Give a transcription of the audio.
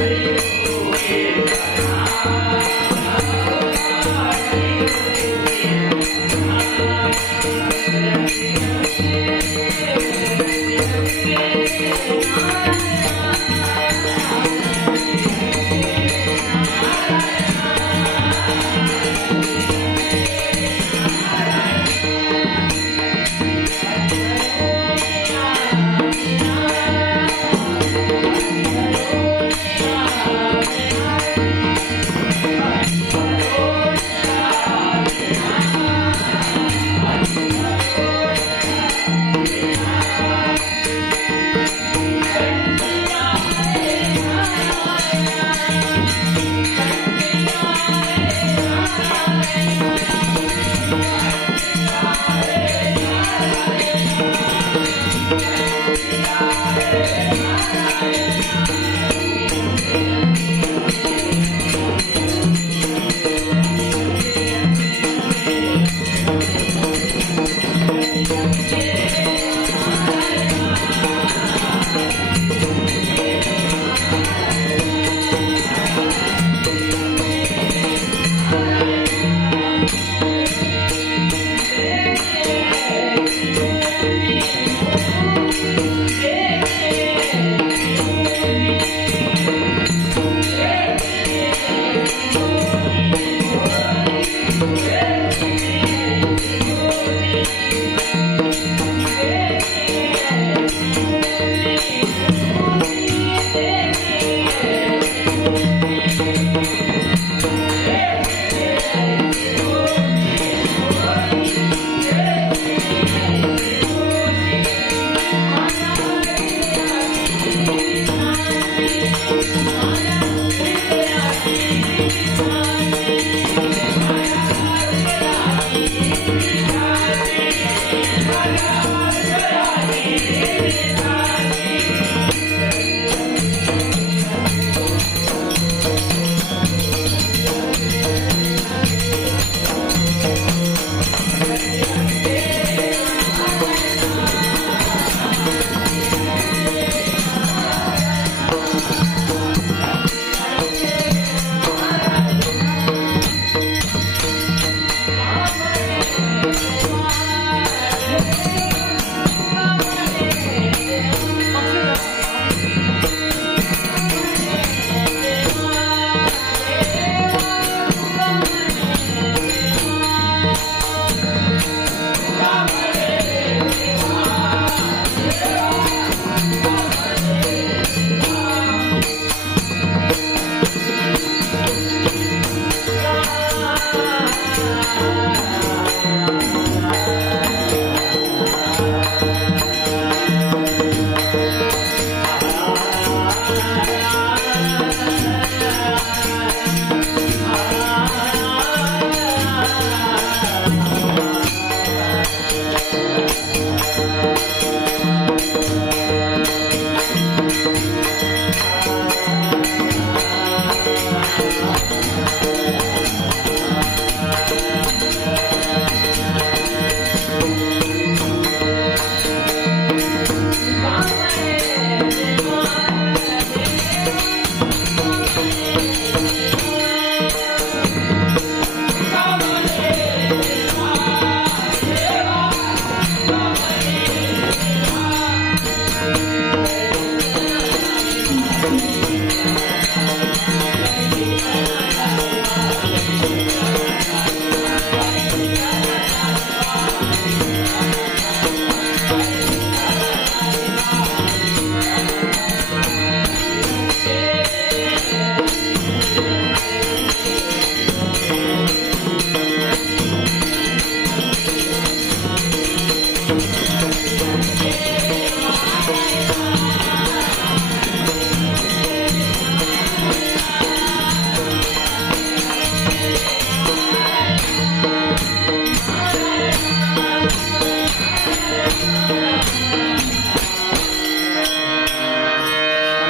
Amen.